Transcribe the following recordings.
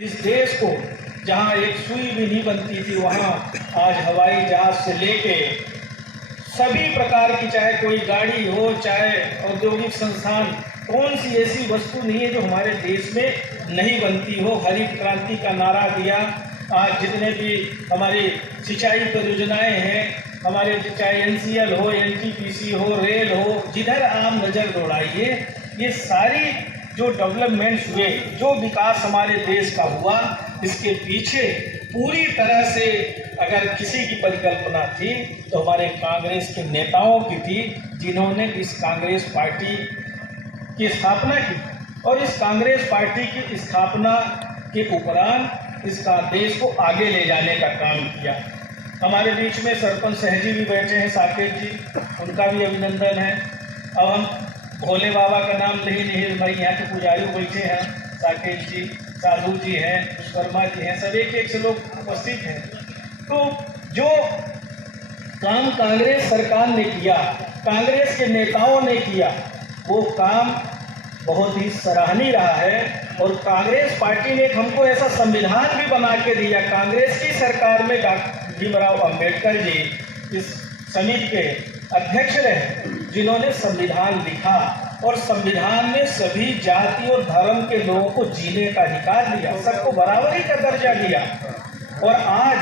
इस देश को जहां एक सुई भी नहीं बनती थी वहां आज हवाई जहाज से लेके सभी प्रकार की, चाहे कोई गाड़ी हो, चाहे औद्योगिक संस्थान, कौन सी ऐसी वस्तु नहीं है जो हमारे देश में नहीं बनती हो। हरित क्रांति का नारा दिया। आज जितने भी हमारी सिंचाई परियोजनाएं हैं, हमारे चाहे NCL हो, NTPC हो, रेल हो, जिधर आम नज़र दौड़ाइए, ये सारी जो डेवलपमेंट्स हुए, जो विकास हमारे देश का हुआ, इसके पीछे पूरी तरह से अगर किसी की परिकल्पना थी तो हमारे कांग्रेस के नेताओं की थी, जिन्होंने इस कांग्रेस पार्टी की स्थापना की। और इस कांग्रेस पार्टी की स्थापना के उपरांत इसका देश को आगे ले जाने का काम किया। हमारे बीच में सरपंच सहजी भी बैठे हैं, साकेत जी, उनका भी अभिनंदन है। अब हम भोले बाबा का नाम नहीं भाई, यहाँ के पुजारी बैठे हैं, साकेत जी, साधु जी हैं, विश्वकर्मा जी हैं, सब एक से लोग उपस्थित हैं। तो जो काम कांग्रेस सरकार ने किया, कांग्रेस के नेताओं ने किया, वो काम बहुत ही सराहनीय रहा है। और कांग्रेस पार्टी ने हमको ऐसा संविधान भी बना के दिया। कांग्रेस की सरकार में डॉक्टर भीमराव अंबेडकर जी इस समिति के अध्यक्ष रहे, जिन्होंने संविधान लिखा और संविधान में सभी जाति और धर्म के लोगों को जीने का अधिकार दिया, सबको बराबरी का दर्जा दिया। और आज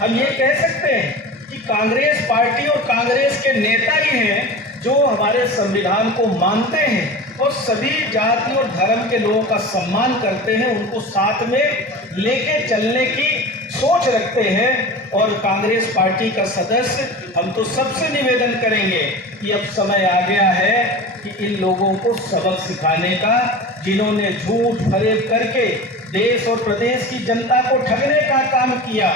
हम ये कह सकते हैं कि कांग्रेस पार्टी और कांग्रेस के नेता ही हैं जो हमारे संविधान को मानते हैं और सभी जाति और धर्म के लोगों का सम्मान करते हैं, उनको साथ में लेके चलने की सोच रखते हैं। और कांग्रेस पार्टी का सदस्य हम तो सबसे निवेदन करेंगे कि अब समय आ गया है कि इन लोगों को सबक सिखाने का, जिन्होंने झूठ फरेब करके देश और प्रदेश की जनता को ठगने का काम किया,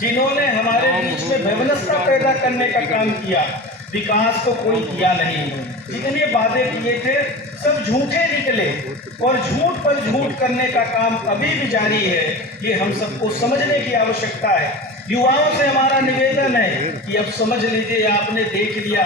जिन्होंने हमारे बीच में वैमनस्यता पैदा करने का काम किया, विकास तो कोई किया नहीं। जितने वादे किए थे सब झूठे निकले और झूठ पर झूठ करने का काम अभी भी जारी है। ये हम सबको समझने की आवश्यकता है। युवाओं से हमारा निवेदन है कि अब समझ लीजिए, आपने देख लिया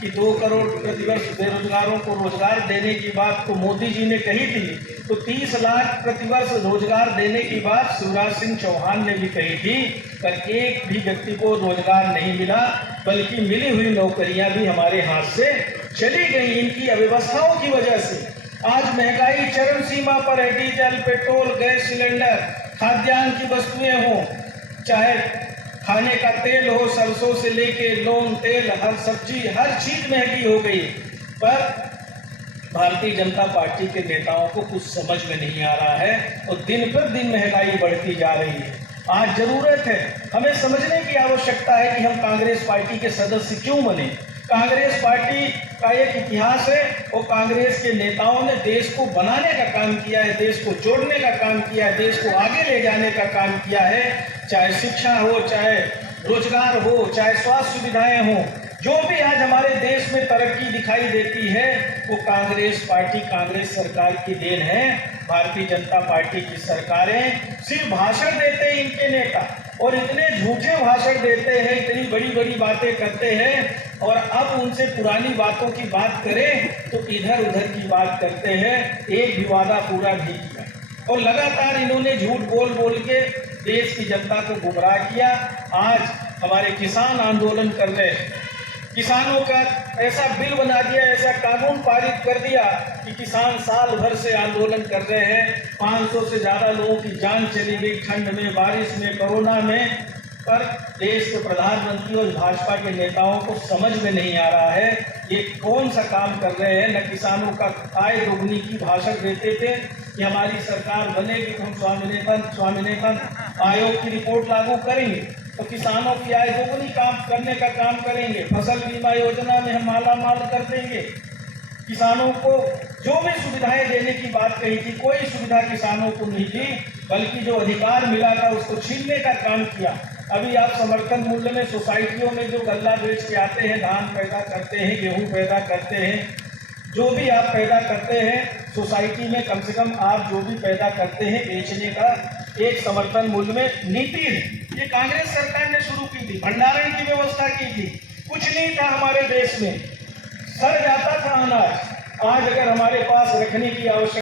कि 2 करोड़ प्रतिवर्ष बेरोजगारों को रोजगार देने की बात तो मोदी जी ने कही थी, तो 30 लाख प्रतिवर्ष रोजगार देने की बात शिवराज सिंह चौहान ने भी कही थी, पर एक भी व्यक्ति को रोजगार नहीं मिला, बल्कि मिली हुई नौकरियां भी हमारे हाथ से चली गई इनकी अव्यवस्थाओं की वजह से। आज महंगाई चरम सीमा पर है। डीजल, पेट्रोल, गैस सिलेंडर, खाद्यान्न की वस्तुएं हो, चाहे खाने का तेल हो, सरसों से लेके लौंग तेल, हर सब्जी, हर चीज महंगी हो गई। पर भारतीय जनता पार्टी के नेताओं को कुछ समझ में नहीं आ रहा है और दिन पर दिन महंगाई बढ़ती जा रही है। आज जरूरत है, हमें समझने की आवश्यकता है कि हम कांग्रेस पार्टी के सदस्य क्यों बने। कांग्रेस पार्टी का एक इतिहास है और कांग्रेस के नेताओं ने देश को बनाने का काम किया है, देश को जोड़ने का काम किया है, देश को आगे ले जाने का काम किया है। चाहे शिक्षा हो, चाहे रोजगार हो, चाहे स्वास्थ्य सुविधाएं हो, जो भी आज हमारे देश में तरक्की दिखाई देती है वो कांग्रेस पार्टी, कांग्रेस सरकार की देन है। भारतीय जनता पार्टी की सरकारें सिर्फ भाषण देते हैं इनके नेता, और इतने झूठे भाषण देते हैं, इतनी बड़ी बड़ी बातें करते हैं, और अब उनसे पुरानी बातों की बात करें तो इधर उधर की बात करते हैं। एक भी वादा पूरा नहीं किया और लगातार इन्होंने झूठ बोल बोल के देश की जनता को गुमराह किया। आज हमारे किसान आंदोलन कर रहे हैं, किसानों का ऐसा बिल बना दिया, ऐसा कानून पारित कर दिया कि किसान साल भर से आंदोलन कर रहे हैं। 500 से ज़्यादा लोगों की जान चली गई ठंड में, बारिश में, कोरोना में। पर देश के प्रधानमंत्री और भाजपा के नेताओं को समझ में नहीं आ रहा है ये कौन सा काम कर रहे हैं। न किसानों का आय दोगुनी की भाषण देते थे कि हमारी सरकार बनेगी तो हम स्वामीनाथन आयोग की रिपोर्ट लागू करेंगे, तो किसानों की आय दोगुनी काम करने का काम करेंगे, फसल बीमा योजना में हम माला माल कर देंगे। किसानों को जो भी सुविधाएं देने की बात कही थी, कोई सुविधा किसानों को नहीं दी, बल्कि जो अधिकार मिला था उसको छीनने का काम किया। अभी आप समर्थन मूल्य में सोसाइटियों में जो गल्ला बेच के आते हैं, धान पैदा करते हैं, गेहूं पैदा करते हैं, जो भी आप पैदा करते हैं सोसाइटी में, कम से कम आप जो भी पैदा करते हैं बेचने का एक समर्थन मूल्य में नीति है। ये कांग्रेस सरकार ने शुरू की थी, भंडारण की व्यवस्था की थी। कुछ नहीं था हमारे देश में, सड़ जाता था अनाज। आज अगर हमारे पास रखने की आवश्यकता